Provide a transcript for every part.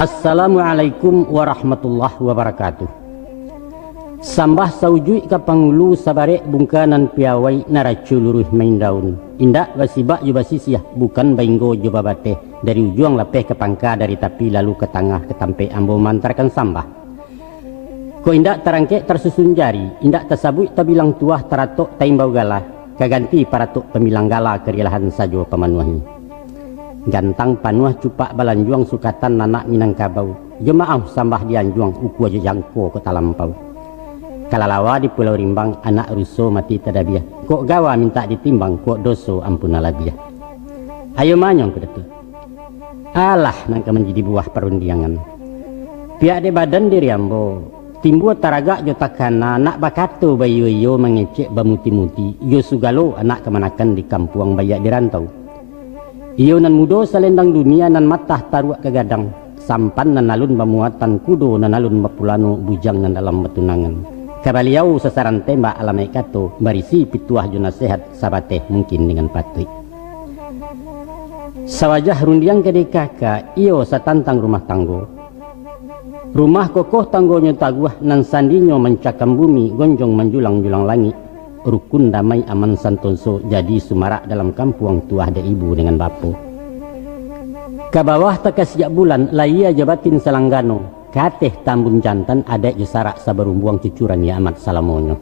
Assalamualaikum warahmatullahi wabarakatuh. Sambah saujui ka pangulu sabare bungkanan piawai naracu luruh main daun. Indak basibak juba sisiah bukan bainggo juba bate dari ujung lepeh ke pangka dari tapi lalu ke tengah ke tampe ambo mantarkan sambah. Ko indak terangke tersusun jari, indak tersabui tabilang tuah teratok taimbau galah, kaganti paratuk pemilang gala kerilahan sajo pemanuahi. Gantang panuah cupak balanjuang sukatan nanak Minangkabau, jemaah sambah dianjuang uku aja jangko ke talampau. Kalalawa di Pulau Rimbang anak ruso mati tadabiah, kok gawa minta ditimbang, kok doso ampun alabiah. Ayo manyong ke detu. Alah nangka menjadi buah perundiangan. Pihak de badan diri ambo. Timbu taraga jo takana nak bakato bayu yo mengecek bamuti-muti yo sugalo anak kemanakan di kampuang bayak dirantau. Iyo nan mudo salendang dunia nan matah taruak kegadang sampan nan alun bamuatan kudo nan alun bapulano bujang nan dalam betunangan. Kabaliau sasaran tembak alamai kato barisi pituah jo nasihat sabateh mungkin dengan patui. Sawajah rundiang kede kakak iyo satantang rumah tanggo. Rumah kokoh tanggonya taguah nan sandinyo mencakam bumi gonjong menjulang-julang langit. Rukun damai aman santonso jadi sumarak dalam kampuang tuah de ibu dengan bapo. Kabawah takasiak bulan laia jabatin salanggano. Kateh tambun jantan adek jesarak sabarumbuang cucuran ya amat salamonyo.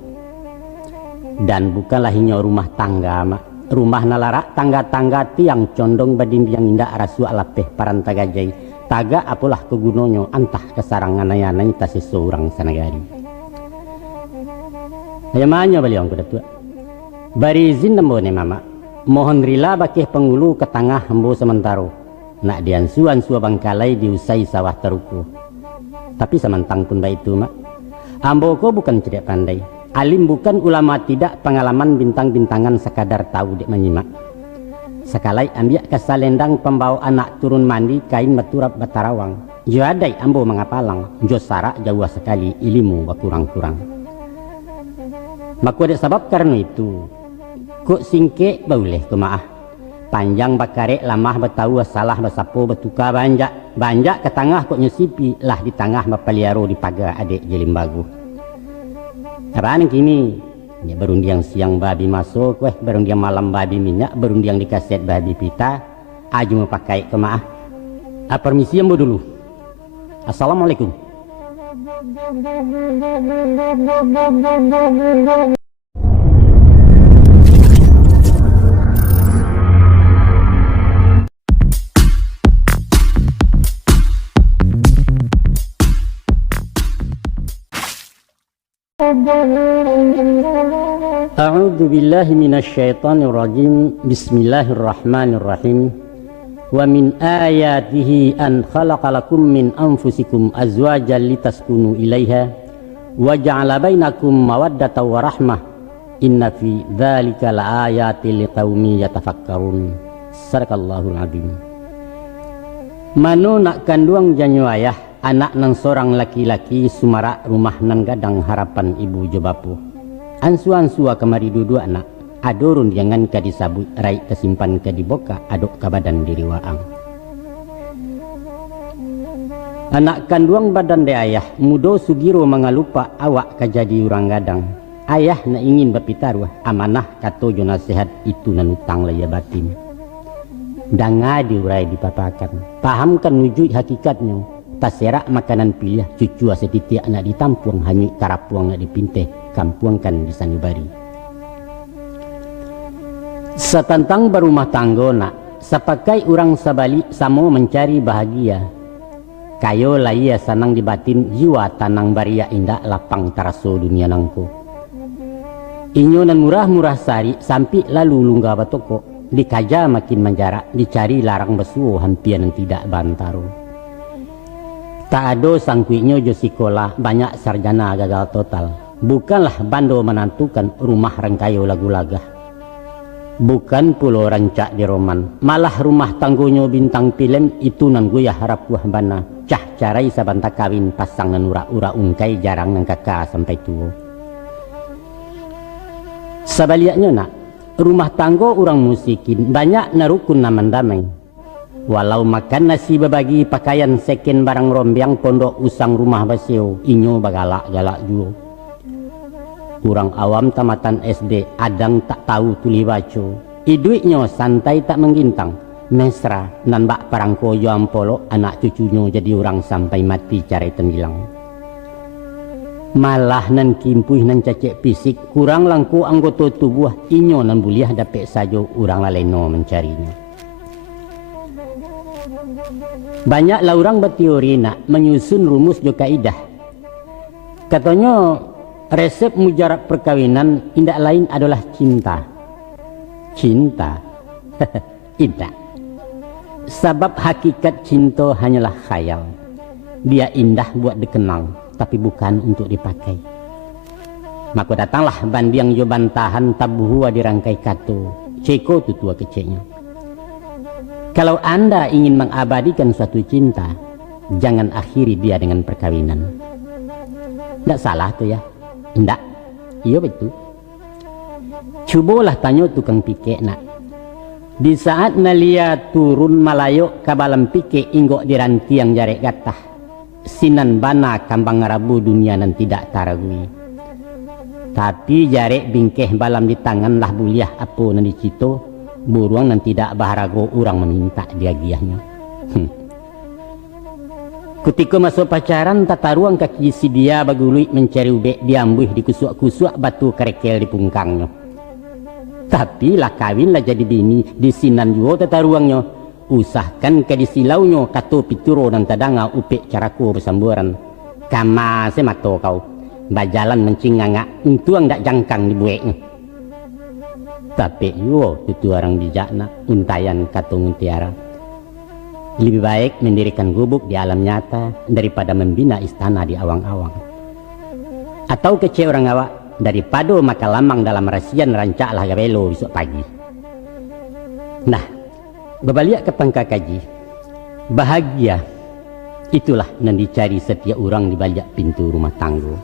Dan bukanlah hinyo rumah tangga mak. Rumah nalarak tangga-tangga tiang condong badin yang indah rasu alapeh parantagajai. Taga apalah kegunonyo antah kesarangan ayanai tasi seorang sanagari. Ayamanyo baliong kuda tua. Bari izin nembone mama. Mohon rila bakih pengulu ke tengah hembo sementaro. Nak diansuan sua bangkalai diusai sawah teruku. Tapi samantang pun baik itu mak. Ambo ko bukan cedek pandai. Alim bukan ulama tidak pengalaman bintang-bintangan sekadar tahu dek menyimak. Sekalai ambiak kasalendang pembawa anak turun mandi kain maturap batarawang. Jo adai ambo mengapalang, jo sarak jauh sekali ilmu berkurang-kurang. Maku ada sebab karena itu. Kok singke boleh ke maah. Panjang bakarek lamah betahu salah basapo betuka banjak. Banjak ke tengah kok nyesipi lah di tengah bapaliaro di pagar adik jelimbagu. Apaan kini? Ya berundiang siang babi masuk, berundiang malam babi minyak, berundiang di kaset babi pita, aju mau pakai ke maah. Permisi ambo dulu. Assalamualaikum. A'udzu billahi minasyaitonir rajim. Bismillahirrahmanirrahim. Wa min ayatihi an khalaqalakum min anfusikum azwajan litaskunu ilaiha wa ja'ala bainakum mawaddatan wa rahmah. Inna fi dzalika laayatil liqaumin yatafakkarun. Sadaqallahul azim. Mano nak kanduang janyo ayah anak nan seorang laki-laki sumarak rumah nan gadang harapan ibu jobapu. Ansu-ansua kemari duduk anak. Adorun jangan ka disabut rai kesimpan ka diboka aduk ka badan diri waang. Anak kanduang badan de ayah mudo sugiro mengalupa awak ka jadi urang gadang. Ayah na ingin bapitaruah amanah kato jo nasihat itu nan utang laya batin. Danga diurai dipapakan. Pahamkan wujud hakikatnya. Taserak makanan pilih cucu asetitik anak ditampuang hanyut karapuang nak dipinteh kampuangkan di sanubari. Setantang berumah tanggo nak sepakai orang sabali samo mencari bahagia. Kayo laia sanang dibatin jiwa tanang baria indah lapang taraso dunia nangko. Inyo nan murah-murah sari sampai lalu lungga batoko dikaja makin menjarak dicari larang besuo hampian tidak bantaro. Tak ada sangkuinya jo sikolah banyak sarjana gagal total. Bukanlah bando menantukan rumah rengkayo lagu lagah. Bukan pulau rancak di roman. Malah rumah tanggunya bintang film itu nan gue ya harap buah bana. Cah carai sabanta kawin pasang nan ura-ura ungkai jarang nang kakak sampai tua. Sebaliaknya nak, rumah tanggo orang musikin banyak narukun naman damai. Walau makan nasi berbagi pakaian seken barang rombiang pondok usang rumah basio inyo bagalak-galak juga. Orang awam tamatan SD adang tak tahu tuli baco. Iduitnya santai tak menggintang. Mesra nan bak parangko yo ampolo anak cucunya jadi orang sampai mati cara tenggilang. Malah nan kimpuh nan cacek fisik kurang langku anggota tubuh inyo nan buliah dapet sajo orang laleno mencarinya. Banyaklah orang berteori nak menyusun rumus jo kaidah. Katanya resep mujarab perkawinan indak lain adalah cinta. Cinta? Tidak. Sebab hakikat cinta hanyalah khayal. Dia indah buat dikenang tapi bukan untuk dipakai. Maka datanglah bandiang jo bantahan tabuhua dirangkai katu. Ceko tu tua kecilnya. Kalau Anda ingin mengabadikan suatu cinta, jangan akhiri dia dengan perkawinan. Tidak salah tu ya. Tidak. Iya betul. Cubalah tanya tukang pikir nak. Di saat nalia turun malayok kabalam pikir inggok diranti yang jarek gatah. Sinan bana kambang rabu dunia nan tidak taragui. Tapi jarek bingkeh balam di tangan lah buliah apa nan dicito, buruang nan tidak baharago orang meminta dia giahnya. Ketika masuk pacaran tata ruang kaki si dia bagului mencari ubek diambuh di kusuk-kusuk batu kerekel di pungkangnya. Tapi lah kawin lah jadi bini di sinan juga tata ruangnya. Usahkan ke disilaunya kato pituro dan tadanga upek caraku bersamburan. Kama semato kau bajalan mencinganga untuang dak jangkang di bueknya. Tapi yo itu orang bijakna untayan kato mutiara. Lebih baik mendirikan gubuk di alam nyata daripada membina istana di awang-awang. Atau kece orang awak daripada maka lamang dalam rasian rancaklah gabelo besok pagi. Nah, berbalik ke pangka kaji, bahagia itulah yang dicari setiap orang di balik pintu rumah tangga.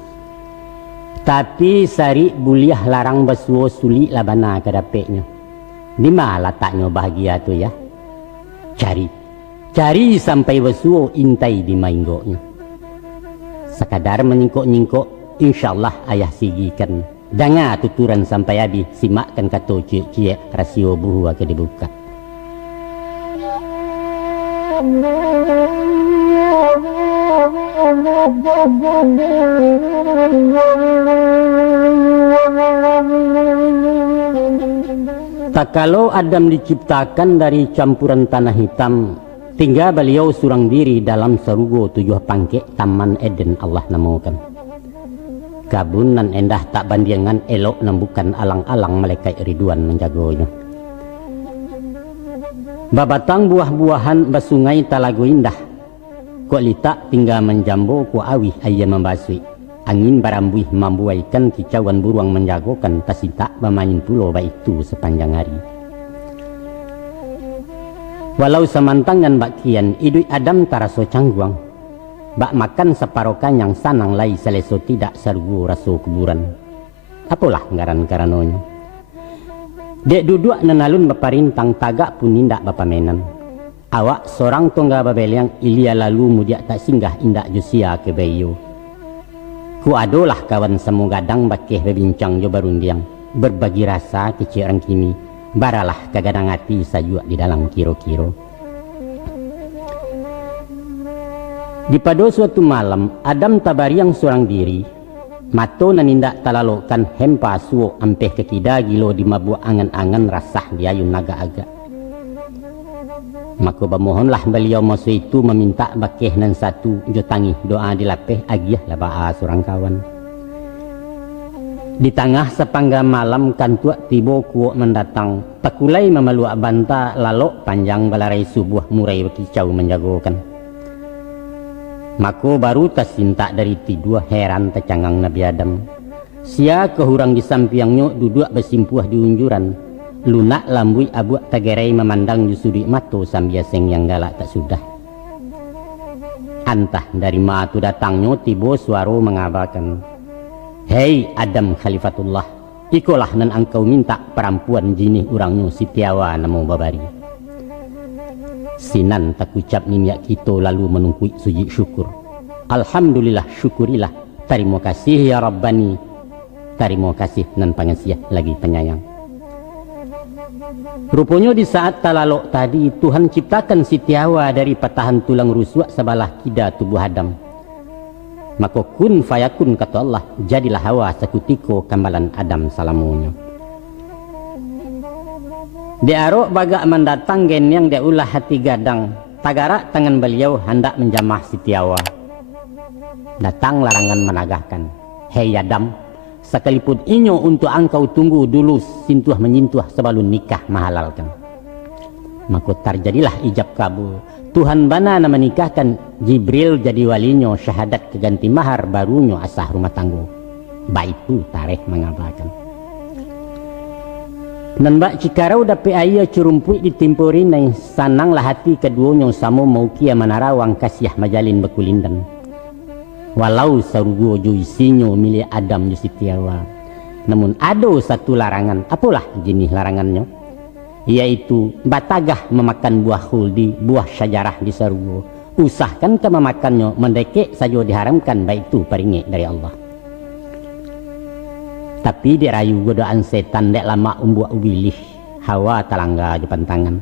Tapi sari buliah larang basuo sulit labana kadapeknya. Di mana letaknya bahagia tu ya? Cari sampai basuo intai di mainggoknya. Sekadar menyingkok-nyingkok, insyaallah ayah sigikan. Jangan tuturan sampai habis, simakkan kata cik-cik rasio buhu akan dibuka. Tak kalau Adam diciptakan dari campuran tanah hitam, tinggal beliau surang diri dalam serugo 7 pangkek Taman Eden Allah namakan. Kabun nan endah tak bandingan elok nan bukan alang-alang malaikat Ridwan menjaganya. Babatang buah-buahan basungai talagu indah. Kok litak tinggal menjambo ku awih ayam membasui. Angin barambuih membuaikan kicauan buruang menjagokan tasita bermain pulau baik itu sepanjang hari. Walau semantangan bakian idui Adam taraso cangguang. Bak makan separuh kanyang sanang lai seleso tidak sergu raso kuburan. Apalah ngaran karanonya. Dek duduk nenalun baparintang tagak pun indak bapamenan. Awak seorang tongga babeliang ilia lalu mudiak tak singgah indak jusia ke bayu. Ku adolah kawan semu gadang bakeh berbincang jo barundiang. Berbagi rasa kecil orang kini. Baralah kagadang hati sajuak di dalam kiro-kiro. Di pada suatu malam, Adam tabariang seorang diri. Mato nanindak talalokan hempa suo ampeh kekida gilo di mabuk angan-angan rasah diayun naga-aga. Maka bermohonlah beliau masa itu meminta bakeh nan satu jotangi doa dilapeh agiah lah ba'a seorang kawan. Di tengah sepangga malam kantuak tibo kuok mendatang. Pakulai memeluak banta lalok panjang balarai subuh murai berkicau menjagokan. Maka baru tersintak dari tidur heran tercangang Nabi Adam. Sia kehurang di sampiangnya duduk bersimpuah di unjuran. Lunak lambui abuak tagerai memandang jusudi mato sambil seng yang galak tak sudah. Antah dari matu datangnya tibo suara mengabarkan. Hei Adam Khalifatullah, Ikolah nan angkau minta perempuan jinih urangnya si Tiawa namo babari. Sinan tak ucap minyak kita lalu menungkui sujud syukur. Alhamdulillah, syukurilah. Terima kasih ya Rabbani. Terima kasih nan pangasiah lagi penyayang. Rupanya di saat talalok tadi Tuhan ciptakan si Tiawa dari patahan tulang rusuk sebelah kida tubuh Adam. Maka kun fayakun kata Allah, jadilah Hawa sekutiko kambalan Adam salamunya. Diarok bagak mendatang gen yang dia ulah hati gadang. Tagara tangan beliau hendak menjamah si Tiawa. Datang larangan menagahkan, hei Adam, sekalipun inyo untuk engkau tunggu dulu sintuah menyentuh sebelum nikah mahalalkan. Maka terjadilah ijab kabul. Tuhan bana na menikahkan Jibril jadi walinya, syahadat keganti mahar barunya asah rumah tangga. Baitu tarikh mengabarkan. Nan bak cikarau dapat ayah curumpui ditimpuri nai sananglah hati keduanya sama mau kia manarawang kasiah majalin bekulindan. Walau sarugo juisinyo milik Adam di Tiawa. Namun ada satu larangan, apalah jenis larangannya? Yaitu batagah memakan buah khuldi, buah syajarah di sarugo. Usahakan ke memakannya mendekek saja diharamkan, baik itu peringat dari Allah. Tapi dirayu godaan setan dek lama umbuak ubilih, Hawa talangga di pantangan.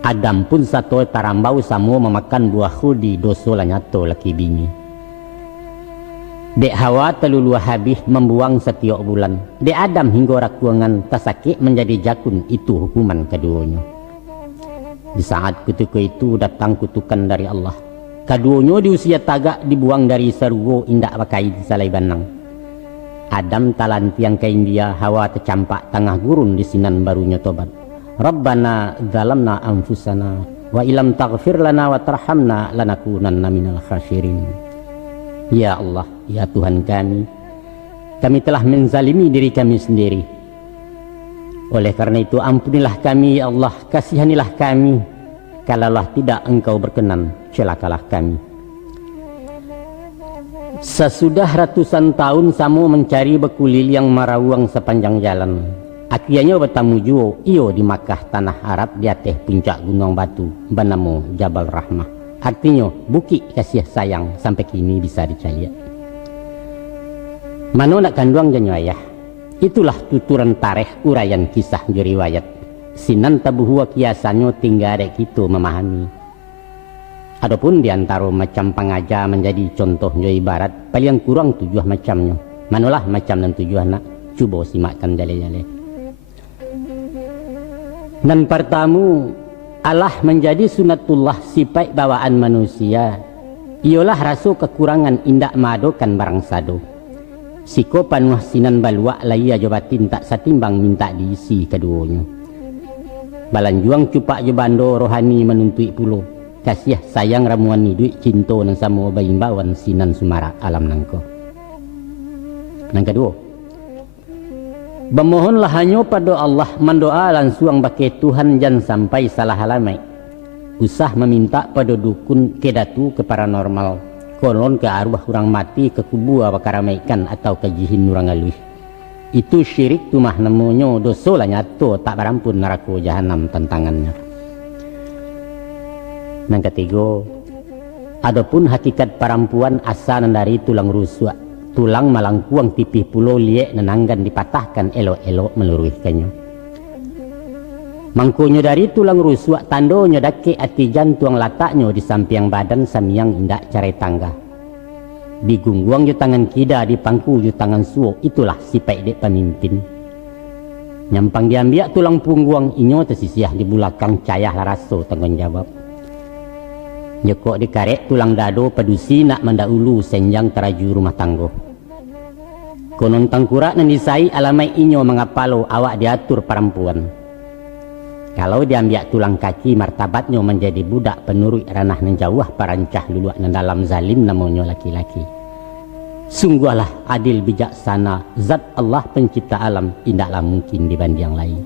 Adam pun satu tarambau samo memakan buah khuldi, dosa lanyato laki bini. Dek Hawa telulu habis membuang setiap bulan. Dek Adam hingga rakuangan tasakit menjadi jakun, itu hukuman keduanya. Di saat ketika itu datang kutukan dari Allah. Keduanya di usia tagak dibuang dari sarugo indak pakai salai banang. Adam talan tiang kain dia, Hawa tercampak tengah gurun di sinan barunya tobat. Rabbana zalamna anfusana wa ilam taghfir lana wa tarhamna lanakunanna minal khasirin. Ya Allah, ya Tuhan kami telah menzalimi diri kami sendiri. Oleh karena itu ampunilah kami ya Allah, kasihanilah kami. Kalaulah tidak engkau berkenan, celakalah kami. Sesudah ratusan tahun Samo mencari bekulil yang marawang sepanjang jalan. Akhirnya bertemu juo iyo di Makkah tanah Arab di atas puncak gunung batu bernama Jabal Rahmah. Artinya bukit kasih sayang sampai kini bisa dicari. Mano nak kanduang janyo ayah. Itulah tuturan tarikh uraian kisah riwayat. Sinan tabuhua kiasannya tinggal dek kita memahami. Adapun diantara macam pengajar menjadi contoh ibarat paling kurang 7 macamnya. Manolah macam dan 7 anak. Cuba simakkan jale-jale. Dan pertama, Allah menjadi sunatullah sifat bawaan manusia. Ialah rasa kekurangan indak madokan barang sado. Siko panuh sinan balua laya jabatin tak satimbang minta diisi keduanya. Balanjuang cupak jebando rohani menuntui pulau. Kasih sayang ramuan ni duit cinta nang sama bayimbawan sinan sumara alam nangko. Nang kedua, bermohonlah hanya pada Allah, mendoa langsung bakai Tuhan jangan sampai salah halamai. Usah meminta pada dukun kedatu ke paranormal, konon ke arwah orang mati ke kubur bakaramaikan atau ke jihin orang alui. Itu syirik tu mah namanya dosa lah nyato tak berampun neraka jahanam tantangannya. Yang ketiga, adapun hakikat perempuan asal dari tulang rusuk. Tulang malangkuang tipih pulau liek nenanggan dipatahkan elok-elok meluruhkannya. Mangkunya dari tulang rusuk tandonya dake ati jantung lataknya di samping badan samiang indak cari tangga. Digungguang ju tangan kida di pangku ju tangan suo, itulah sifat dek pemimpin. Nyampang diambil tulang pungguang inyo tersisiah di belakang cayah laraso tanggung jawab. Nyekok dikarek tulang dado padusi nak mendahulu senjang teraju rumah tanggo. Konon tangkurak nan disai alamai inyo mengapalo awak diatur perempuan. Kalau diambil tulang kaki martabatnya menjadi budak penurut ranah nan jauh parancah luluak nan dalam zalim namanya laki-laki. Sungguhlah adil bijaksana zat Allah pencipta alam indaklah mungkin dibanding yang lain.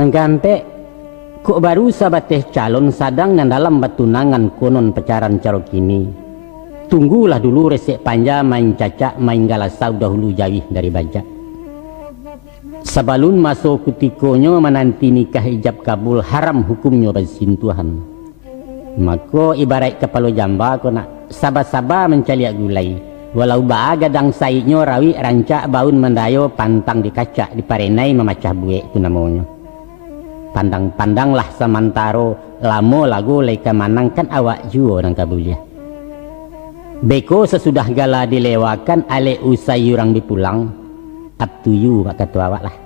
Nang gampe kok baru sabateh calon sadang nan dalam batunangan konon pacaran caro kini. tunggulah dulu resek panja main cacak main galasau dahulu jauh dari baja. Sebelum masuk kutikonyo menanti nikah ijab kabul haram hukumnya bersentuhan. Maka ibarat kepala jamba ko nak sabar-sabar mencaliak gulai. Walau gadang saitnya rawi rancak baun mendayo pantang dikacak diparenai memacah buek itu namanya. Pandang-pandanglah samantaro lamo lagu leka manangkan awak juo nang kabuliah. Beko sesudah gala dilewakan ale usai orang dipulang up to you kata awak lah.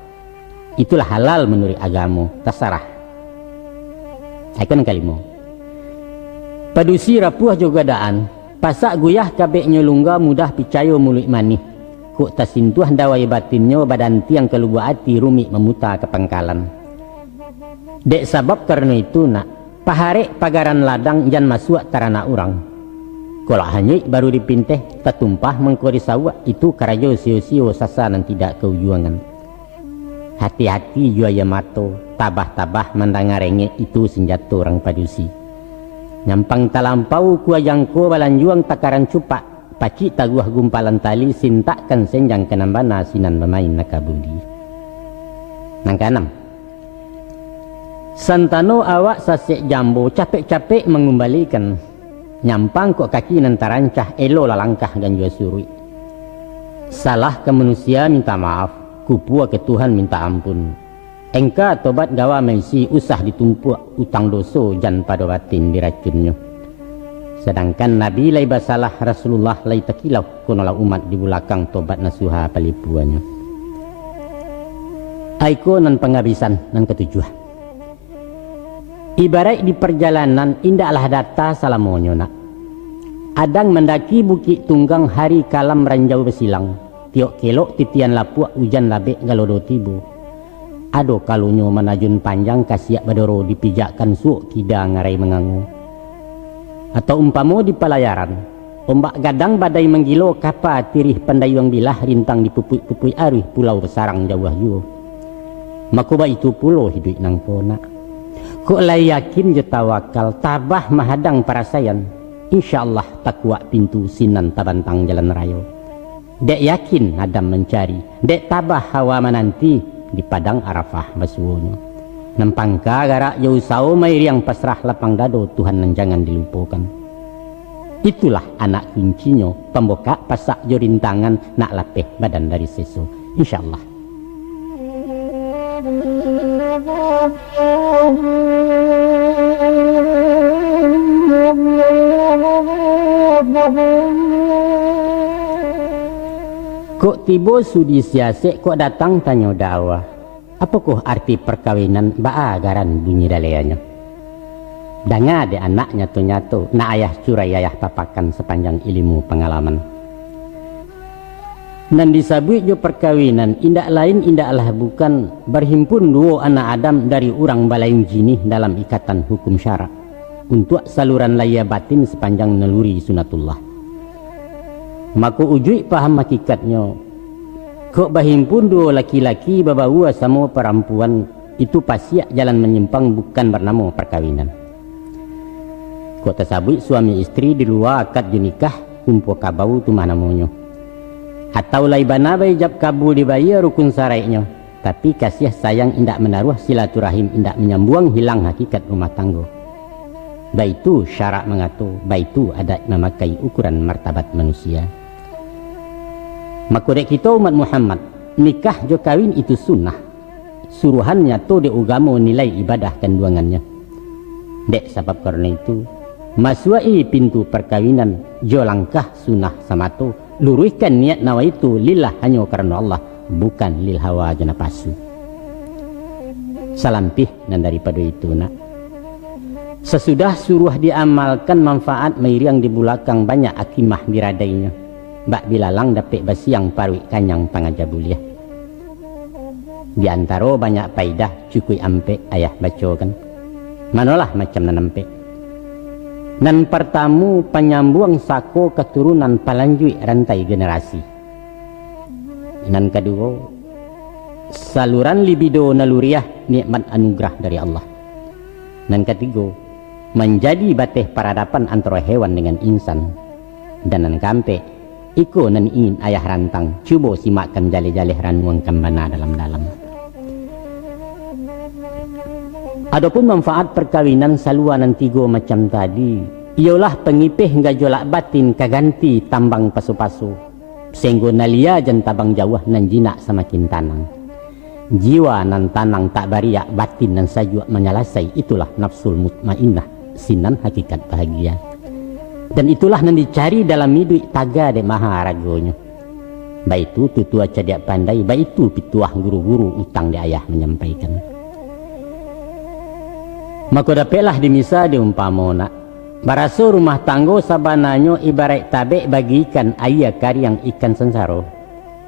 Itulah halal menurut agama terserah. Aikon kalimo. Padusi rapuh juga daan pasak guyah kabeknya lungga mudah picayo mulut manih. Kuk tasintuh dawai batinnya badan tiang kelubu hati rumit memuta ke pangkalan. Dek sabab karena itu nak paharek pagaran ladang jan masuk tarana orang. Kalau hanya baru dipinteh tertumpah mengkori sawak itu karajo sio-sio sasa dan tidak keujuangan. Hati-hati jua yamato tabah-tabah mendangarenge itu senjata orang padusi. Nyampang talampau kuah jangko balanjuang takaran cupak pacik taguah gumpalan tali sintakkan senjang kenambana sinan bermain nakabudi. Nangka 6. Santano awak sasek jambo capek-capek mengembalikan. Nyampang kok kaki nan tarancah elo lalangkah ganjua surui. Salah ke manusia minta maaf, kupua ke Tuhan minta ampun. Engka tobat gawa maisi usah ditumpuk utang doso jan pada batin diracunnya. Sedangkan Nabi lai basalah Rasulullah lai takilau konolah umat di belakang tobat nasuha palipuannya. Aiko nan penghabisan nan ketujuh. Ibarat di perjalanan indahlah data salamonyo nak. Adang mendaki bukit tunggang hari kalam ranjau bersilang. Tiok kelok titian lapuak hujan labek galodo tibu. Ado kalunyo menajun panjang kasiak badoro dipijakkan suuk kida ngarai mengangu. Atau umpamo di pelayaran. Ombak gadang badai menggilo kapa tirih pandayuang bilah rintang di pupui-pupui arih pulau bersarang jauh juo. Makuba itu pulau hidup nang pona. Kok lai yakin je tawakal tabah mahadang parasayan. InsyaAllah takwa pintu sinan tabantang jalan rayo. Dek yakin Adam mencari. Dek tabah hawa menanti di padang Arafah basuhnya. Nampangka garak jauh sao mairiang pasrah lapang dado Tuhan nan jangan dilupakan. Itulah anak kuncinya pembuka pasak jorintangan nak lapeh badan dari seso. InsyaAllah. Kok tibo sudi siasek kok datang tanya dakwah. Apakah arti perkawinan baagaran bunyi daleanya? Danga de anak nyato-nyato na ayah curai ayah papakan sepanjang ilmu pengalaman. Dan disabui jo perkawinan indak lain indaklah bukan berhimpun dua anak Adam dari orang balain jinih dalam ikatan hukum syarak untuk saluran laya batin sepanjang naluri sunatullah. Maka ujuy paham hakikatnya. Kok berhimpun dua laki-laki babawa sama perempuan itu pasti jalan menyimpang bukan bernama perkawinan. Kok tersabui suami istri di luar akad nikah kumpul kabau tu mana namanya. Atau laibana ijab kabul dibayar rukun syaratnya, tapi kasih sayang indak menaruh silaturahim indak menyambung hilang hakikat rumah tangga. Baitu syarak mengatur, baitu adat memakai ukuran martabat manusia. Maka dek kita umat Muhammad nikah jo kawin itu sunnah. Suruhannya to de agama nilai ibadah kandungannya. Dek sebab karena itu masuai pintu perkawinan jo langkah sunnah sama to. Luruskan niat nawa itu lillah hanya karena Allah, bukan lil hawa jana pasu. Salampih dan daripada itu nak. Sesudah suruh diamalkan manfaat mairiang di belakang banyak akimah diradainya. Bak bilalang dapet basiang parwi kanyang pangajabuliah. Di antara banyak paidah cukui ampe ayah baca kan. Manalah macam nanampe. Nan pertamu penyambung sako keturunan palanjui rantai generasi. Nan kedua saluran libido naluriah nikmat anugerah dari Allah. Nan ketiga menjadi bateh peradaban antara hewan dengan insan. dan nan kampe iko nan ingin ayah rantang cubo simakkan jale-jale ranuang kambana dalam-dalam. Adapun manfaat perkawinan salua nan tigo macam tadi, ialah pengipih gajolak batin kaganti tambang pasu-pasu, sehingga nalia jan tabang jauh nan jinak semakin tanang. Jiwa nan tanang tak bariak, batin nan sajua menyalasai, itulah nafsul mutmainnah, sinan hakikat bahagia. Dan itulah nan dicari dalam hidup taga de maha ragonya. Baik itu tutua cadiak pandai, baik itu pituah guru-guru utang di ayah menyampaikan. Maka dapatlah dimisa diumpamona. Baraso rumah tanggo sabananyo ibarat tabek bagi ikan ayah karyang ikan sensaro.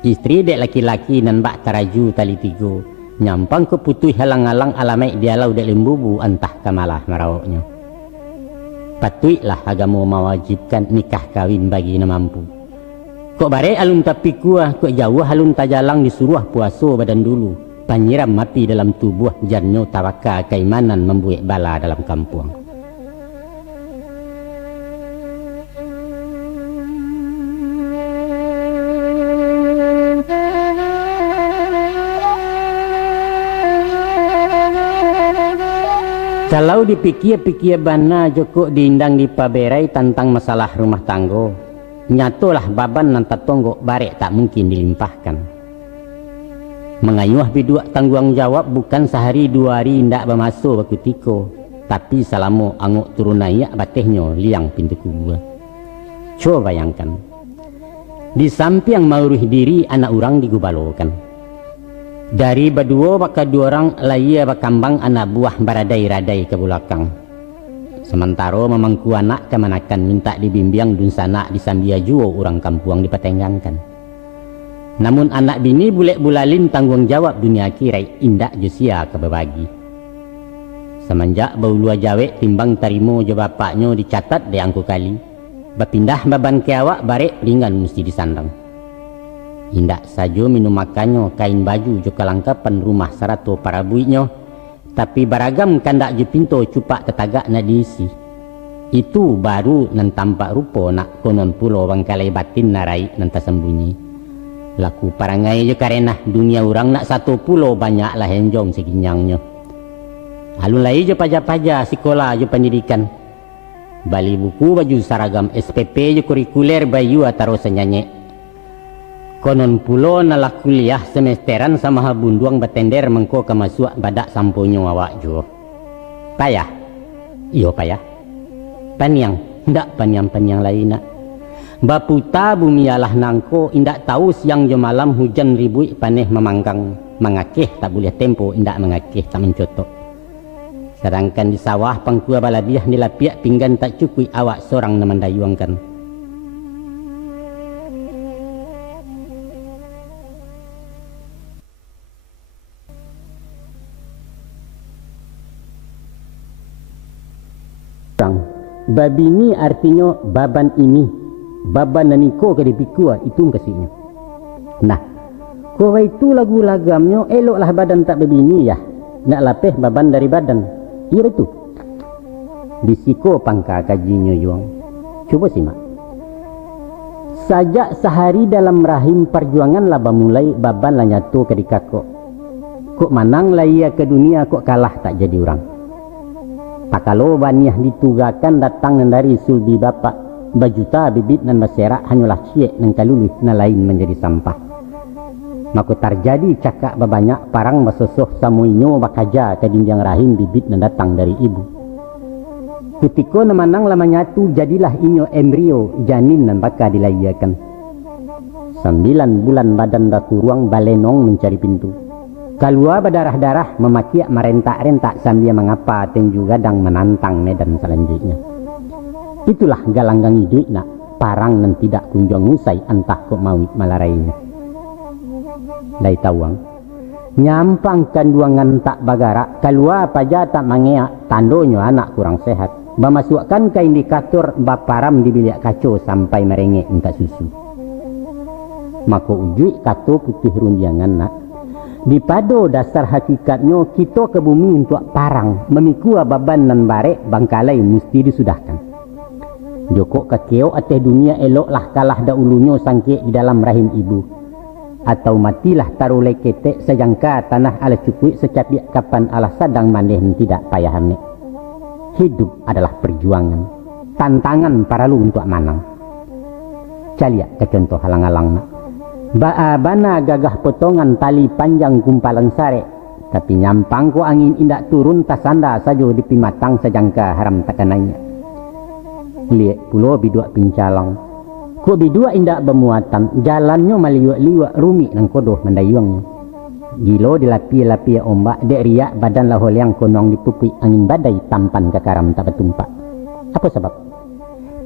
Istri dek laki-laki nan bak taraju tali tigo. Nyampang keputui halang-halang alamai dialau dek lembubu antah kamalah marawaknya. Patuilah agama mewajibkan nikah kawin bagi na mampu. Kok bare alun tapi kuah, kok jauh alun tajalang disuruh puaso badan dulu. Panyiram mati dalam tubuh janyo tawaka keimanan membuat bala dalam kampung. Kalau dipikir-pikir bana joko diindang di paberai tentang masalah rumah tanggo, nyatolah baban nan tatonggo barek tak mungkin dilimpahkan. Mengayuh bidua tanggung jawab bukan sehari dua hari indak bermasuk bakutiko, tapi selama anguk turunaya batehnya liang pintu kubur. Coba bayangkan, di samping mauruh diri anak orang digubalokan. Dari berdua baka dua orang laia bakambang anak buah baradai-radai ke belakang. Sementara memangku anak kemanakan minta dibimbing dun sana disambia juo orang kampuang dipatenggangkan. Namun anak bini bulek bulalin tanggung jawab dunia akhirat indak jusia kebebagi. Semenjak baulua jawe timbang tarimo jo bapaknya dicatat de angku kali. Bapindah baban ke awak barek ringan mesti disandang. Indak saja minum makannya, kain baju jo kelengkapan rumah sarato para buiknya, tapi beragam kandak je pinto cupak tetagak na diisi. Itu baru nan tampak rupa nak konon pulo bangkalai batin narai nan tersembunyi. Laku parangai je karena dunia orang nak satu pulo banyak lah henjong seginyangnya. Alun lai je paja-paja sekolah je pendidikan. Bali buku baju seragam SPP je kurikuler bayu atau senyanyek. Konon pulo nalah kuliah semesteran sama habunduang batender mengko kemasuk badak samponyo awak jo. Payah? Iyo payah. Paniang, ndak paniang-paniang lain nak. Baputa bumi alah nangko indak tahu siang jo malam hujan ribui paneh memangkang. Mengakeh tak boleh tempo indak mengakeh tak mencotok. Sedangkan di sawah pangkua balabiah nilapiak pinggan tak cukui awak seorang namandayuangkan. Babi ini artinya baban ini, baban naniko ke dipikua itu kasihnya. Nah, kau itu lagu lagamnya eloklah badan tak babi ini ya, nak lapeh baban dari badan. Iya itu. Bisiko pangka kajinya juang. Coba simak. Sajak sehari dalam rahim perjuangan lah mulai baban lah nyatu ke dikako. Kok manang lah ia ke dunia kok kalah tak jadi orang. Tak kalau baniah ditugakan datang dari sulbi bapak, bajuta bibit dan baserak hanyalah syek dan kaluluh na lain menjadi sampah. Maka terjadi cakap banyak parang basosoh samuinyo bakaja ke dinjang rahim bibit dan datang dari ibu. Ketika namanang lama nyatu jadilah inyo embrio janin dan baka dilayakan. 9 bulan badan datu ruang balenong mencari pintu. Kalua berdarah-darah memakiak merentak-rentak sambil mengapa tenju gadang menantang medan selanjutnya. Itulah galanggang hidup nak parang dan tidak kunjung usai entah kok mawit malarainya. Lai tawang nyampang kanduangan tak bagarak kalua paja tak mangeak tandonyo anak kurang sehat. Memasukkan ke indikator baparam di bilik kacau sampai merengek minta susu. Maka ujui kato putih rundiangan nak. Di pado dasar hakikatnya kita ke bumi untuk parang memikul baban nan barek bangkalai mesti disudahkan. Joko kakeo ateh dunia eloklah kalah dahulunya sangke di dalam rahim ibu. Atau matilah taruh lekete sejangka tanah ala cukui secapiak kapan ala sadang maneh tidak payah ame. Hidup adalah perjuangan. Tantangan para lu untuk manang. Calia ke contoh halang-halang. Bana gagah potongan tali panjang kumpalan sare. Tapi nyampang ko angin indak turun tasanda sajo di pimatang sejangka haram takananya. Lihat pulau bidua pincalang. Ko bidua indak bermuatan. Jalannya maliwak-liwak rumik nang kodoh mendayuangnya. Gilo dilapi-lapi ombak. Dek riak badan lahol yang konong dipukui angin badai tampan ke karam tak bertumpak. Apa sebab?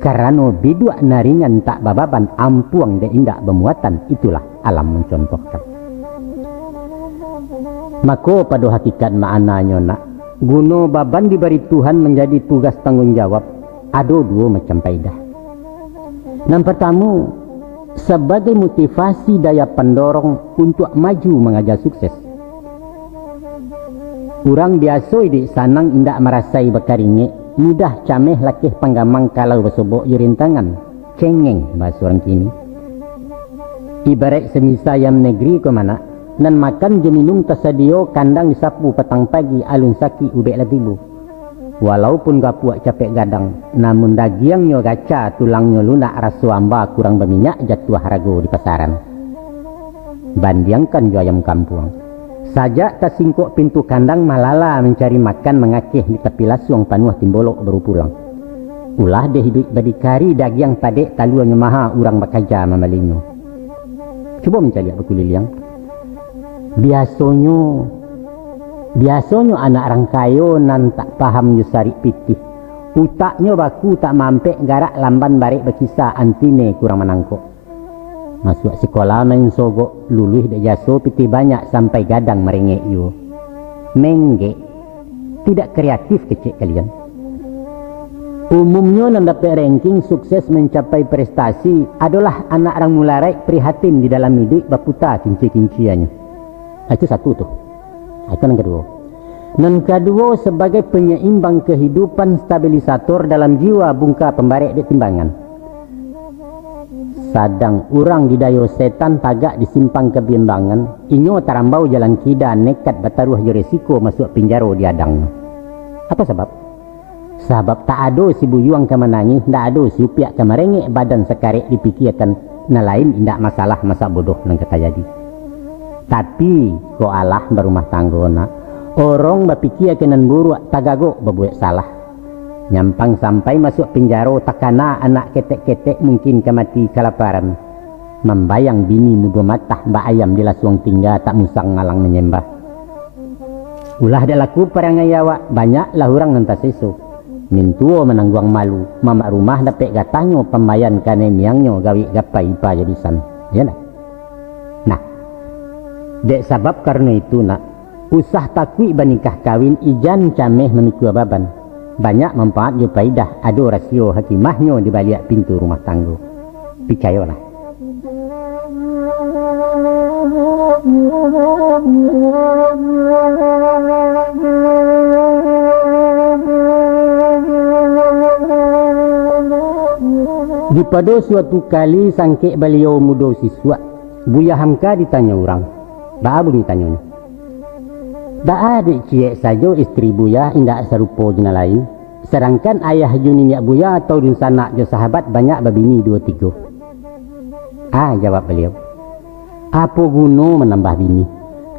Karena bidua naringan tak bababan ampuang dek indak bermuatan. Itulah alam mencontohkan. Maka pada hakikat maknanya nak. Guna baban diberi Tuhan menjadi tugas tanggung jawab. Ada dua macam faedah. Yang pertama, sebagai motivasi daya pendorong untuk maju mengajar sukses. Orang biasa di sanang indak merasai bekaringe, mudah cameh lakih panggamang kalau bersobok yurintangan, cengeng bahasa orang kini. Ibarat semisa ayam negeri ke mana, nan makan jeminung tersedia kandang disapu petang pagi alun saki ubek latibu. Walaupun gapuak capek gadang, namun dagingnya gaca, tulangnya lunak, rasu amba kurang berminyak jatuh harago di pasaran. Bandingkan jo ayam kampung. Sajak tersingkuk pintu kandang malala mencari makan mengakeh di tepi lasuang panuh timbolok baru pulang. Ulah deh hidup berdikari daging padek taluannya maha urang bakaja mamalinyo. Cuba mencari berkuliliang. Biasanya anak orang kayo nan tak paham yusari pitih. Utaknya baku tak mampe garak lamban barik berkisah antine kurang menangkuk. Masuk sekolah main sogok luluh dek jaso pitih banyak sampai gadang merengek yu. Mengge. Tidak kreatif kecil kalian. Umumnya nan dapat ranking sukses mencapai prestasi adalah anak orang mularai prihatin di dalam hidup baputa kinci-kinciannya. Itu satu tuh. Itu yang kedua. Yang kedua sebagai penyeimbang kehidupan stabilisator dalam jiwa bungka pembarek di timbangan. Sadang orang didayo setan tagak disimpang kebiimbangan, inyo tarambau jalan kida nekat bataruh jo resiko masuk penjara di adang. Apa sebab? Sebab tak ada si buyuang kemenangi, tak ada si upiak kemerengek badan sekarek dipikirkan, na lain indak masalah masa bodoh nang kata jadi. Tapi ko Allah berumah tanggona orang berpikir kenan buruk tagago berbuat salah nyampang sampai masuk penjara takana anak ketek-ketek mungkin kemati kelaparan membayang bini muda matah mbak ayam di lasuang tinggal tak musang ngalang menyembah ulah ada laku perangai awak banyaklah orang nanti sesu mintuo menangguang malu mamak rumah dapat gatanyo pembayan kane miangnya gawi gapai ipa jadisan ya nak. Nah dek sabab karena itu nak usah takwi banikah kawin ijan cameh memikul baban banyak manfaat jo faidah ada rasio hakimahnya di balik pintu rumah tangga percayalah. Di pada suatu kali sangke beliau muda siswa Buya Hamka ditanya orang Ba'a bunyi tanyanya. Ba'a adik ciek saja istri Buya indak serupa jena lain. Sedangkan ayah juninya Buya atau dun sanak jo sahabat banyak babini 2-3. Jawab beliau. Apa guna menambah bini?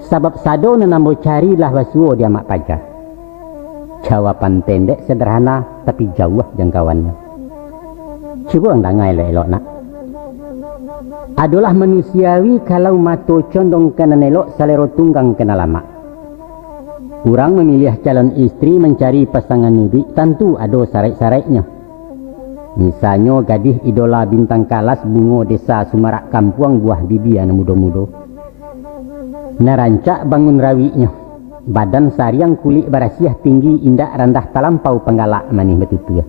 Sebab sado menambah carilah wasuo dia mak pajar. Jawapan pendek sederhana tapi jauh jangkauannya. Cuba ndangai elok nak. Adalah manusiawi kalau mato condong kena nelok salero tunggang kena lama. Orang memilih calon istri mencari pasangan hidup tentu ada syarat-syaratnya. Misalnya gadis idola bintang kalas bungo desa Sumarak Kampuang buah bibi anak muda-muda. Narancak bangun rawinya. Badan sariang kulit barasiah tinggi indak rendah talampau penggalak manih betutu.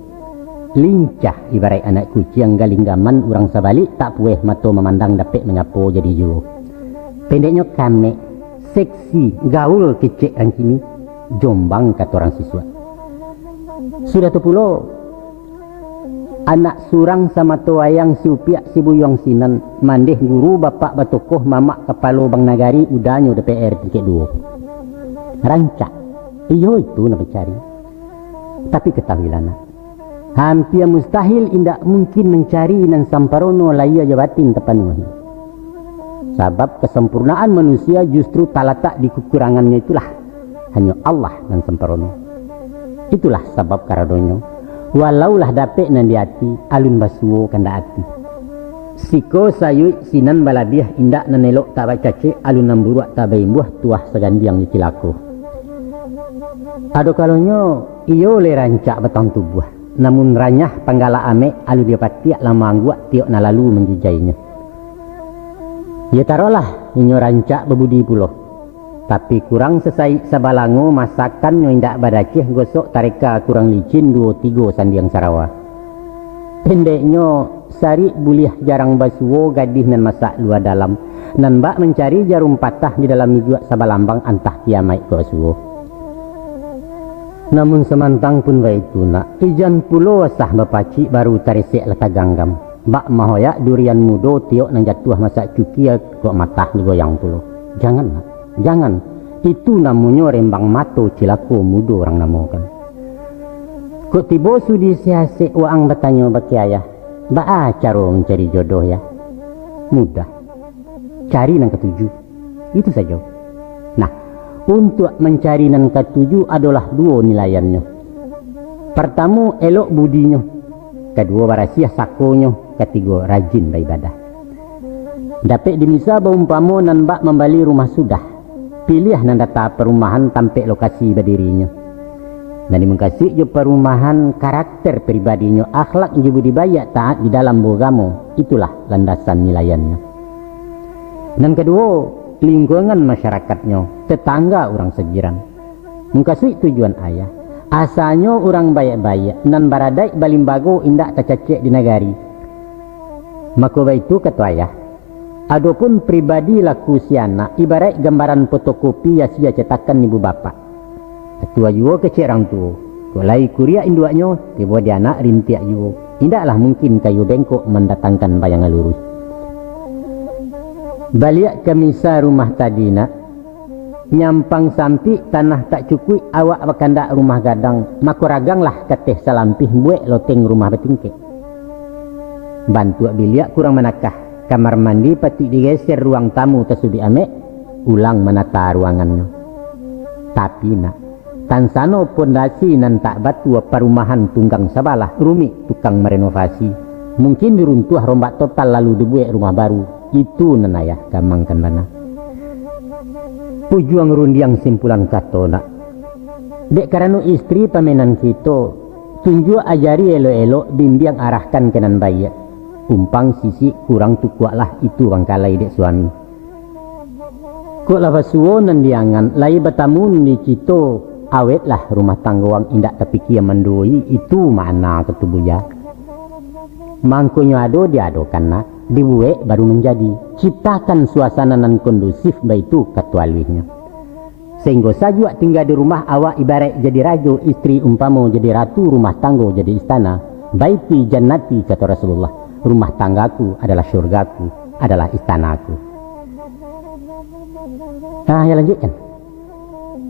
Lincah ibarat anak kucing galinggaman orang sebalik tak pueh mato memandang dapat menyapo jadi jo. Pendeknya kame, seksi, gaul kecek orang kini, jombang kata orang siswa. Sudah tu pula anak surang sama tuayang si upiak si buyong sinan mandeh guru bapak batokoh mamak kepala bang nagari udahnya DPR tingkat 2 rancak iyo itu nak cari. Tapi ketahuilah nak, hampir mustahil indak mungkin mencari nan samparono laya jabatin tepanuhi. Sebab kesempurnaan manusia justru talatak di kekurangannya itulah. Hanya Allah nan samparono. Itulah sebab karadonyo. Walaulah dapet nan di hati, alun basuo kanda hati. Siko sayui sinan balabiah indak nan elok tak baca cek alun nan buruak tak baimbuah tuah segandiang di cilako. Ado kalonyo iyo le rancak batang tubuh. Namun ranyah panggala ame alu dia patiak lama angguak tiok na lalu menjijainya. Ya tarolah inyo rancak bebudi puloh. Tapi kurang sesai sabalango masakan nyo indak badaceh gosok tareka kurang licin 2-3 sandiang Sarawa. Pendeknyo sari buliah jarang basuo gadih nan masak luar dalam. Nan bak mencari jarum patah di dalam mijuak sabalambang antah kiamai ke basuo. Namun semantang pun baitu nak ijan pulo sah bapaci baru tarisek lata ganggam. Bak mahoyak durian mudo tiok nang jatuh masak cuki kok matah digoyang pulo. Jangan nak. Jangan, itu namanya rembang mato cilako mudo orang namakan. Kok tiba sudi siasik waang bertanya baki ayah, baa caro mencari jodoh ya? Mudah, cari nang ketujuh, itu saja. Nah, untuk mencari nang ketujuh adalah 2 nilaiannya. Pertama, elok budinya. Kedua, barasiah sakonya. Ketiga, rajin beribadah. Dapat dimisa baumpamo nan bak membali rumah sudah. Pilih nan data perumahan tampek lokasi berdirinya. Dan dimengkasih je perumahan karakter pribadinya, akhlak je budidaya taat di dalam beragama. Itulah landasan nilaiannya. Dan kedua, lingkungan masyarakatnya, tetangga orang sejiran. Mengkasih tujuan ayah. Asalnya orang baik-baik, nan baradai balimbago indak tercecek di negari. Maka itu kata ayah. Adapun pribadi laku siana ibarat gambaran fotokopi ya sia cetakan ibu bapa. Ketua juga kecil orang tua. Kolai kuria induaknya tiba dia anak rintiak juga. Tidaklah mungkin kayu bengkok mendatangkan bayangan lurus. Balik ke misa rumah tadi nak. Nyampang sampi tanah tak cukup awak bakandak rumah gadang. Maka raganglah keteh salampih buek loteng rumah betingkek. Bantu biliak kurang manakah. Kamar mandi pati digeser ruang tamu tersudi amek, ulang menata ruangannya. Tapi nak, tansano pondasi nan tak batu perumahan tunggang sabalah, rumit tukang merenovasi. Mungkin diruntuh rombak total lalu dibuat rumah baru. Itu nenayah gamangkan bana. Pujuang rundiang simpulan kato nak. Dek karena istri pamenan kita, tunjuk ajari elo-elo bimbing arahkan kenan bayi. Umpang sisi kurang tu kuatlah itu bangkalai dek suami. Kok lah basuo nan diangan lai batamun di cito awetlah rumah tangga wang indak terpikir mendoi itu mana ketubuya. Mangkunyo ado diadokan nak dibuat baru menjadi. Ciptakan suasana nan kondusif baitu katualihnya. Sehingga saja tinggal di rumah awak ibarat jadi raja, istri umpamo jadi ratu, rumah tangga jadi istana. Baiti jannati kata Rasulullah. Rumah tanggaku adalah syurgaku, adalah istanaku. Nah, ya lanjutkan.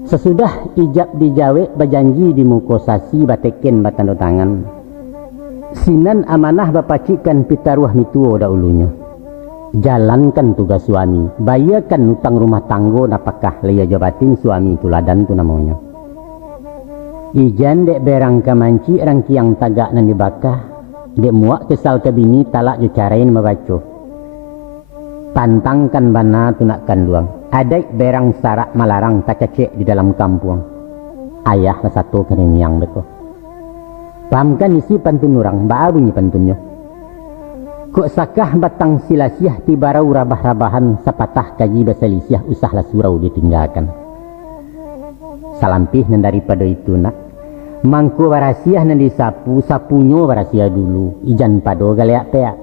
Sesudah ijab dijawe berjanji di mukosasi bateken batanda tangan. Sinan amanah bapacikan pitaruah mituo daulunya. Jalankan tugas suami, bayarkan utang rumah tanggo napakah leya jabatin suami tuladan tu namanya. Ijan dek berang kamanci rangki yang tagak nan dibakah. Dek muak kesal ke bini talak je carain membaca. Pantangkan bana tunakkan luang. Adai berang sarak malarang tak cecek di dalam kampung. Ayah satu kene yang betul. Pahamkan isi pantun orang, baa bunyi pantunnya. Kok sakah batang silasiah tibarau rabah-rabahan sepatah kaji basalisiah usahlah surau ditinggalkan. Salampih nan daripada itu nak. Mangku barasiah nan disapu, sapunyo barasiah dulu. Ijan pado galeak peak.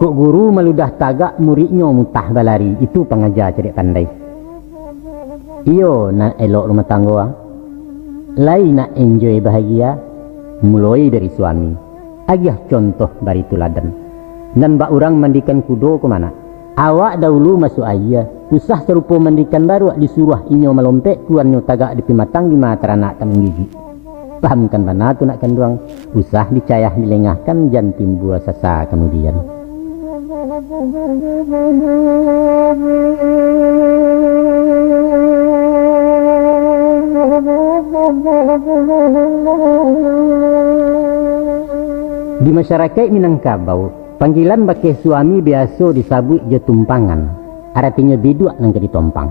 Kok guru meludah tagak muridnya mutah balari. Itu pengajar cerik pandai. Iyo nak elok rumah tangga. Lain nak enjoy bahagia. Mulai dari suami. Agiah contoh bari tuladan. Dan bak orang mandikan kudo ke mana? Awak dahulu masuk ayah. Usah serupa mandikan baru disuruh inyo melompek tuannya tagak di pimatang di mata anak tak menggigi. Pahamkan mana tu nak kanduang. Usah dicayah dilengahkan jan timbul sasa kemudian. Di masyarakat Minangkabau, panggilan bagi suami biasa disabui je tumpangan, artinya biduk nang ke ditompang.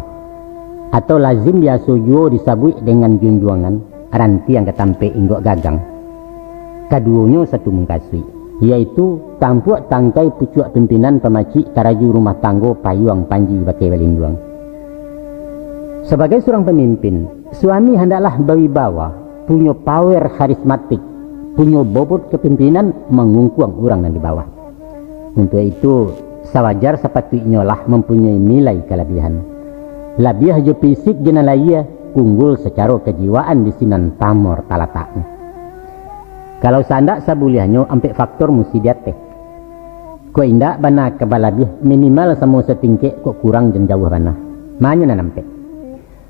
Atau lazim biasa juga disabui dengan junjuangan, aranti yang ketampe inggok gagang. Keduanya satu mengkasui, yaitu tampuak tangkai pucuk pimpinan pemacik karaju rumah tanggo payuang panji bagi balinduang. Sebagai seorang pemimpin, suami hendaklah berwibawa, punya power karismatik, punya bobot kepimpinan mengungkuang orang yang di bawah. Untuk itu, sewajar sepatutnya lah mempunyai nilai kelebihan. Labiah jo fisik jena laia unggul secara kejiwaan di sinan pamor talataknya. Kalau sandak sabuliahnya ampe faktor mesti diateh. Ko indak bana kebalabih minimal semua setingkek kok kurang jen jauh bana. Manya nampe.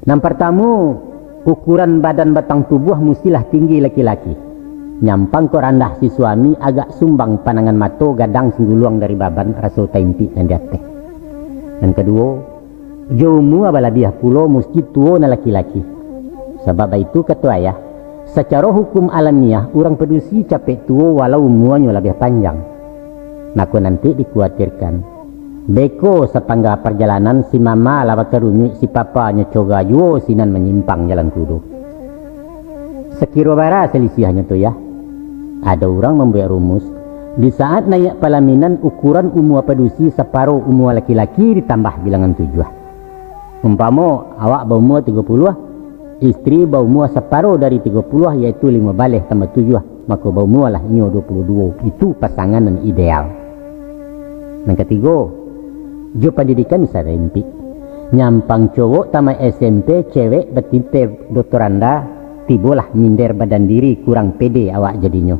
Yang pertama, ukuran badan batang tubuh mestilah tinggi laki-laki. Nyampang ko randah si suami agak sumbang panangan mato gadang singguluang dari baban raso taimpi dan diateh. Dan kedua, jaumu abalabiah pulo mesti tua na laki-laki. Sebab itu kata ayah, secara hukum alamiah orang pedusi capek tua walau umuannya lebih panjang. Maka nanti dikhawatirkan beko sepangga perjalanan si mama lawa kerunyuk si papa nyocoga juo sinan menyimpang jalan kudu. Sekiro bara selisihnya tu ya. Ada orang membuat rumus, di saat naik pelaminan ukuran umur pedusi separuh umur laki-laki ditambah bilangan 7. Umpama awak berumur 30, istri berumur separuh dari 30 yaitu 5 balik tambah 7, maka berumur lah inyo 22. Itu pasangan yang ideal. Yang ketiga, jo pendidikan secara impi. Nyampang cowok tamat SMP, cewek bertinte doktoranda, tibolah minder badan diri kurang pede awak jadinya.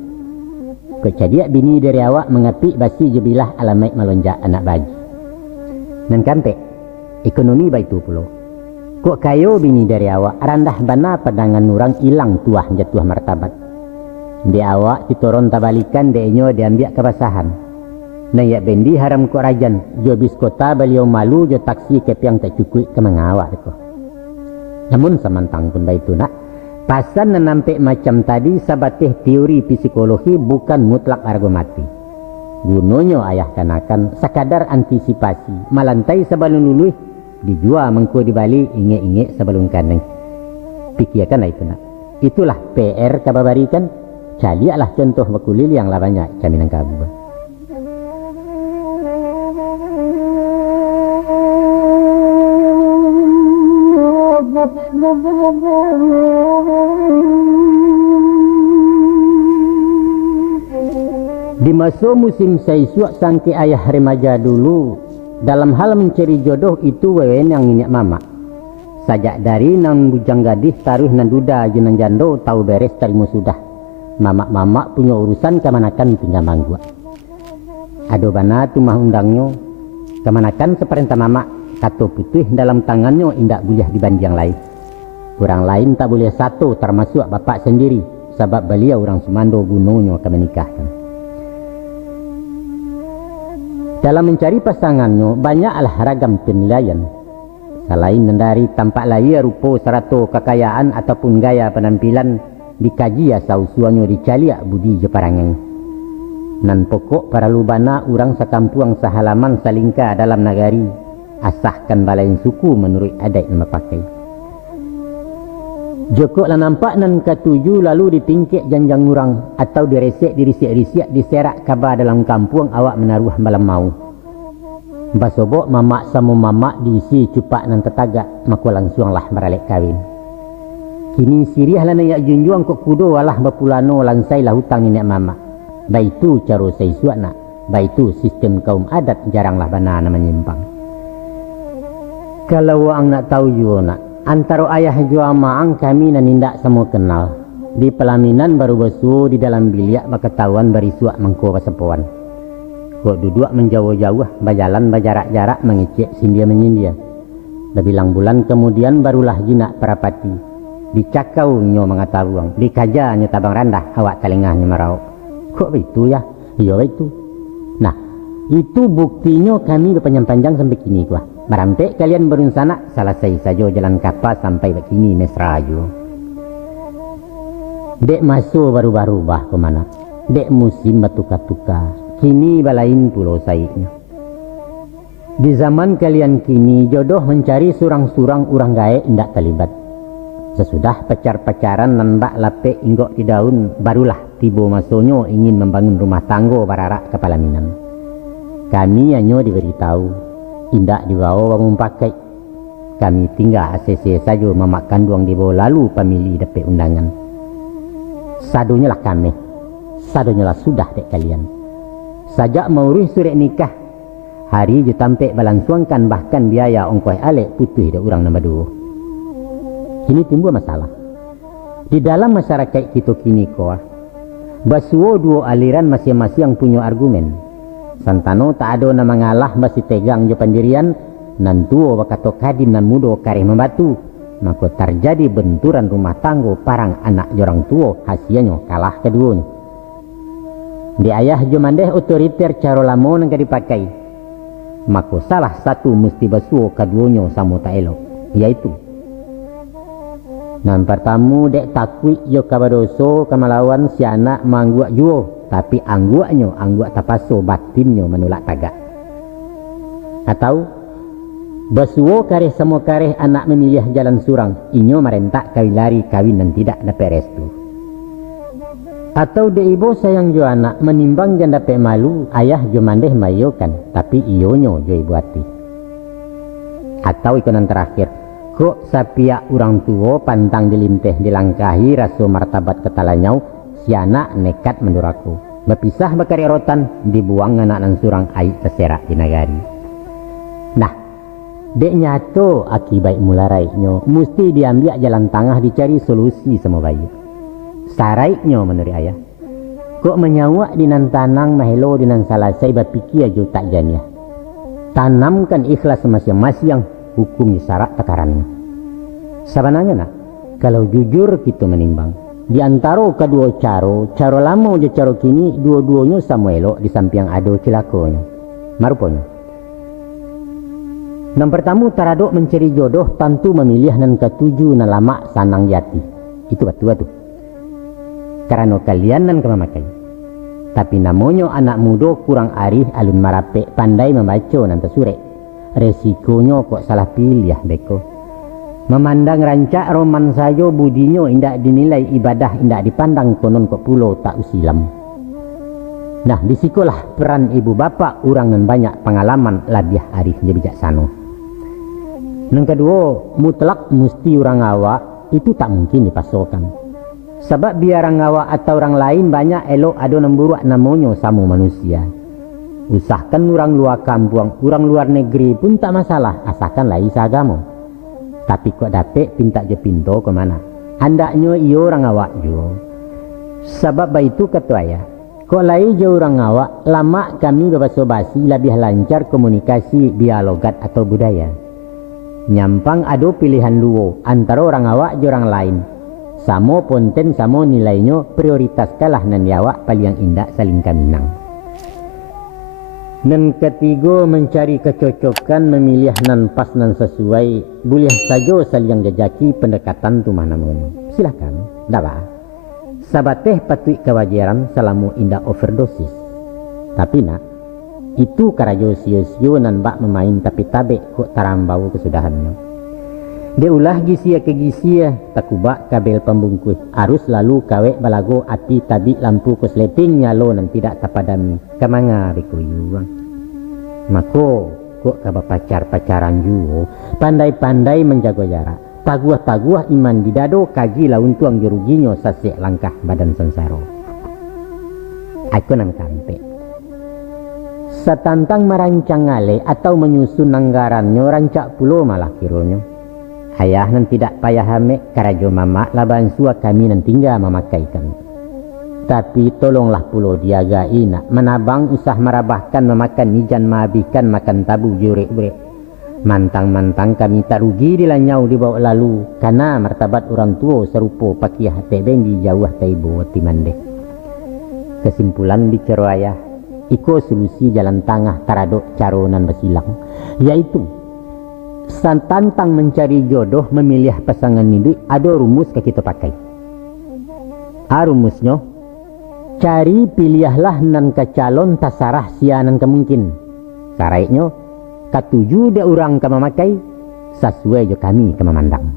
Kecadiak bini dari awak mengapik basi jebilah alamai melonjak anak bayi. Dan kampe, ekonomi baitu pulo. Kok kayo bini dari awak randah bana padangan orang hilang tuah jatuh martabat. Di awak ditoron tabalikan denyo diambil kebasahan. Nayak bendi haram kok rajan, jo bis kota beliau malu jo taksi kepiang tak cukup ke mengawak ko. Namun samantang pun baitu nak. Pasan nampe macam tadi sabateh teori psikologi bukan mutlak argumati. Gunonyo ayah kanakan sekadar antisipasi. Malantai sebelum luluh dijual mengko dibalik inge-inge sebelum kaneng. Pikirkan itu nak. Itulah PR kababarikan. Caliaklah contoh bakulil yang lah banyak caminan kabu. Di masa musim saisuak sangki ayah remaja dulu, dalam hal mencari jodoh itu wewen yang minyak mama. Sajak dari nang bujang gadis taruh nan duda jenang jando tahu beres terima sudah. Mama-mama punya urusan kemanakan tinggal mangguak. Ado bana tu mah undangnya, kemanakan seperintah mama, kato putih dalam tangannya indak boleh dibanjang lain. Orang lain tak boleh satu termasuk bapak sendiri, sebab beliau orang Sumando gunungnya akan menikahkan. Dalam mencari pasangannya, banyaklah ragam penilaian. Selain dari tampak lahir, rupa, serato, kekayaan ataupun gaya penampilan, dikaji asal usuannya dicaliak budi jeparangan. Nan pokok para lubana orang sekampuang sehalaman salingka dalam nagari, asahkan balain suku menurut adat yang pakai. Jokok lah nampak nan ketujuh lalu ditingkik janjang urang atau diresek dirisik-risik diserak kabar dalam kampung awak menaruh malam mau. Basobok mamak sama mamak diisi cupak nan tetagak maka langsunglah meralek kawin. Kini siriah lah nayak junjuang kok kudo walah bapulano lansai lah hutang nenek mama. Baitu caro saisuak nak. Baitu sistem kaum adat jaranglah banana menyimpang. Kalau ang nak tahu juga nak. Antara ayah jua maang kami nan indak semua kenal. Di pelaminan baru besu di dalam biliak baketahuan berisuak mengko pasepuan. Kok duduk menjauh-jauh, berjalan berjarak-jarak mengecek sindia menyindia. Berbilang bulan kemudian barulah jinak perapati. Dicakau nyo mengatabuang, dikaja nyo tabang randah, awak telengahnya merau. Kok begitu ya? Iya begitu. Nah, itu buktinya kami berpanjang-panjang sampai kini gua. Barampe kalian berencana selesai saja jalan kapal sampai begini mesra aja. Dek masuk baru-baru bah kemana? Dek musim batuka-tuka. Kini balain pulau saiknya. Di zaman kalian kini jodoh mencari surang-surang urang gae indak terlibat. Sesudah pacar-pacaran nambak lapek inggok di daun, barulah tiba masonyo ingin membangun rumah tanggo bararak ke Palaminan. Kami hanya diberitahu, indak dibawa bangun pakai. Kami tinggal ACC saja memakan duang di bawah lalu pemilih dapat undangan. Sadonya lah kami, sadonya lah sudah dek kalian. Sajak mau urus surat nikah, hari je tampek balansuangkan bahkan biaya ongkos alek putih dah orang nombor 2. Kini timbul masalah. Di dalam masyarakat kita kini koah, basuo dua aliran masing-masing yang punya argumen. Santano tak ada nama ngalah basi tegang je pendirian, nan tuo bakato kadim nan mudo kareh membatu. Maka terjadi benturan rumah tanggo parang anak jorang tuo hasilnya kalah keduanya. Di ayah jomandeh otoriter cara lamo nang dipakai. Maka salah satu mesti basuo keduanya sama tak elok, yaitu nan pertama dek takui yo kabadoso kamalawan si anak mangguak juo, tapi angguaknya angguak tapaso batinnya menolak tagak. Atau basuo kareh semua kareh anak memilih jalan surang, inyo merentak kawin lari kawin dan tidak dapat restu. Atau de ibu sayang jo anak menimbang janda pe malu, ayah jo mandeh mayokan, tapi iyonyo jo ibu hati. Atau ikonan terakhir, kok sapia orang tua pantang dilinteh dilangkahi raso martabat ketalanyau, si anak nekat menduraku. Berpisah bakari rotan, dibuang anak nan surang ai terserak di nagari. Nah, dek nyato akibat mularaiknya, mesti diambil jalan tengah dicari solusi semua bayi. Saraiknya menurut ayah, kok menyawak dinan tanang mahelo dinan salasai berpikir aja tak janiah. Tanamkan ikhlas masing-masing hukum syarat takarannya. Sebenarnya nak, kalau jujur kita menimbang, di antara kedua cara lama je cara kini, dua-duanya sama elok di samping ada cilakonya. Marupanya. Yang pertama taradok mencari jodoh tentu memilih nan ketujuh nan lama sanang jati. Itu betul tu. Karena kalian nan kemamakai. Tapi namanya anak muda kurang arif alun marapek pandai membaca nan tersurek. Resikonya kok salah pilih ya beko. Memandang rancak roman saja budinya indak dinilai ibadah indak dipandang konon kok pulau tak usilam. Nah disikolah peran ibu bapa orang yang banyak pengalaman lebih arif dia bijaksana. Yang kedua, mutlak mesti orang awak itu tak mungkin dipasokan. Sebab biar orang awak atau orang lain banyak elok ada nemburuak namanya sama manusia. Usahakan orang luar kampung, orang luar negeri pun tak masalah, asalkan lain seagama. Tapi kok dapat pinta je pinto ke mana? Hendaknya iyo orang awak juga. Sebab itu kata ayah, kok lain je orang awak, lama kami berbahasa basi lebih lancar komunikasi dialogat atau budaya. Nyampang ada pilihan dua antara orang awak je orang lain. Samo ponten samo nilainya prioritas kalah nan awak paling indah saling kaminang. Nan ketiga mencari kecocokan memilih nan pas nan sesuai. Boleh saja saling jajaki pendekatan tu mana mun. Silakan, dah bah. Sabateh patut kewajaran selama indah overdosis. Tapi nak itu karajo sio-sio nan bak memain tapi tabek kok tarambau kesudahannya. Dia ulah gisia ke gisia takubak kabel pembungkus arus lalu kawek balago api tabi lampu kosleting nyalo nan tidak tapadami kamanga bekuyuang. Mako kok kaba pacaran juga pandai-pandai menjaga jarak taguah-taguah iman di dado kaji laun tuang jeruginya sasek langkah badan sensaro. Aku nan kampe setantang merancang ngale atau menyusun anggarannya rancak pulau malah kiranya. Hayah nan tidak payah hamek karajo mama laban sua kami nan tinggal memakaikan. Tapi tolonglah pulau diagai nak menabang usah merabahkan memakan ijan mahabikan makan tabu jurek-burek. Mantang-mantang kami tak rugi dilanyau dibawa lalu karena martabat orang tua serupa pakiah tebeng di jauh taibo timande. Kesimpulan bicara ayah, iko solusi jalan tengah taradok caronan bersilang, yaitu tantang mencari jodoh memilih pasangan hidup ada rumus ke kita pakai. Rumusnya cari pilihlah nan ke calon tasarah sianan kemungkin. Saraiknya katuju dia orang ke memakai sesuai jo kami ke memandang.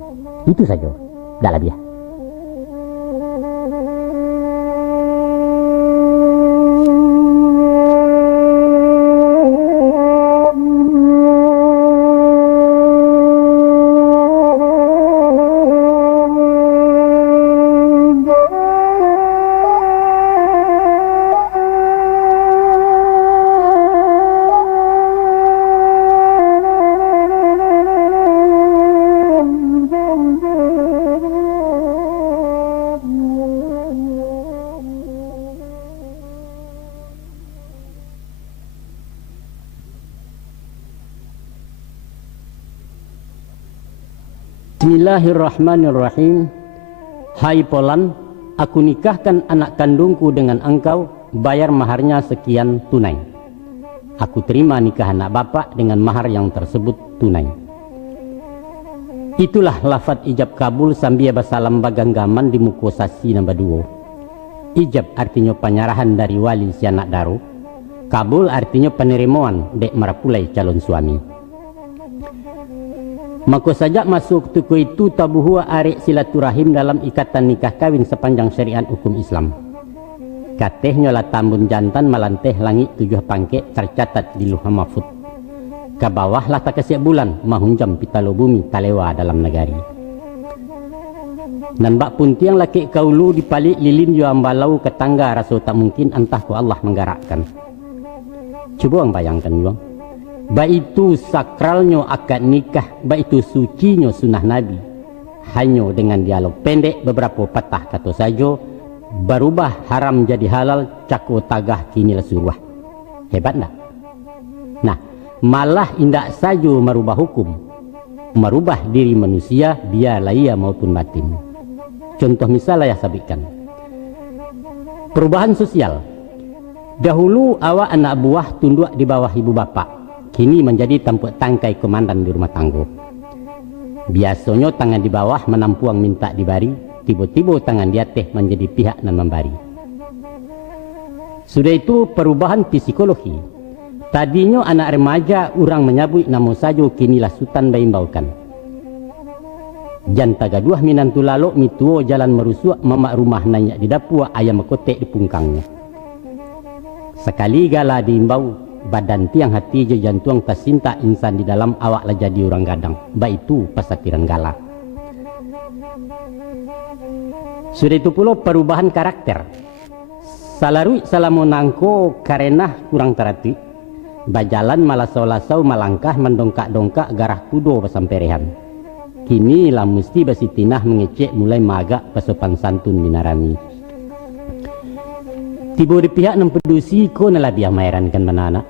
Itu saja. Dah lebih. Bismillahirrahmanirrahim. Hai Polan, aku nikahkan anak kandungku dengan engkau, bayar maharnya sekian tunai. Aku terima nikah anak bapak dengan mahar yang tersebut tunai. Itulah lafaz ijab kabul sambil basalam baganggaman di mukosasi nombor 2. Ijab artinya penyerahan dari wali si anak daru. Kabul artinya penerimaan dek marapulai calon suami. Maka saja masuk tuku itu tabuhua arek silaturahim dalam ikatan nikah kawin sepanjang syariat hukum Islam. Katehnya lah tambun jantan malanteh langit 7 pangke tercatat di luha mahfud. Kabawah lah tak kesiap bulan mahunjam pitalo bumi talewa dalam negari. Dan bak pun tiang laki kaulu dipalik lilin jo ambalau ke tangga rasa tak mungkin entah ku Allah menggerakkan. Coba ang bayangkan bang. Baik itu sakralnya akad nikah, baik itu sucinya sunnah Nabi. Hanya dengan dialog pendek beberapa patah kata saja, berubah haram jadi halal, cako tagah kini lesuruah. Hebat tak? Nah, malah indak saja merubah hukum, merubah diri manusia, biar lahir maupun batin. Contoh misalnya saya sabikan. Perubahan sosial. Dahulu awak anak buah tunduk di bawah ibu bapak. Kini menjadi tampuk tangkai komandan di rumah tangga. Biasanya tangan di bawah menampuang minta dibari, tiba-tiba tangan di atas menjadi pihak nan membari. Sudah itu perubahan psikologi. Tadinya anak remaja orang menyabut nama saja kinilah sultan baimbaukan. Janta gaduh minantu lalok mituo jalan merusuk mamak rumah nanya di dapur ayam kotek di pungkangnya. Sekali gala diimbau badan tiang hati je jantung tersinta insan di dalam awak lah jadi orang gadang. Baik itu pasakiran gala. Sudah itu pula perubahan karakter. Salarui salamonangko karena kurang terhati. Bajalan malah solasau malangkah mendongkak-dongkak garah kudo pasamperehan. Kini lah mesti basitinah mengecek mulai magak pasopan santun binarami. Tiba di pihak nempedusi ko nalabiah maerankan mana anak.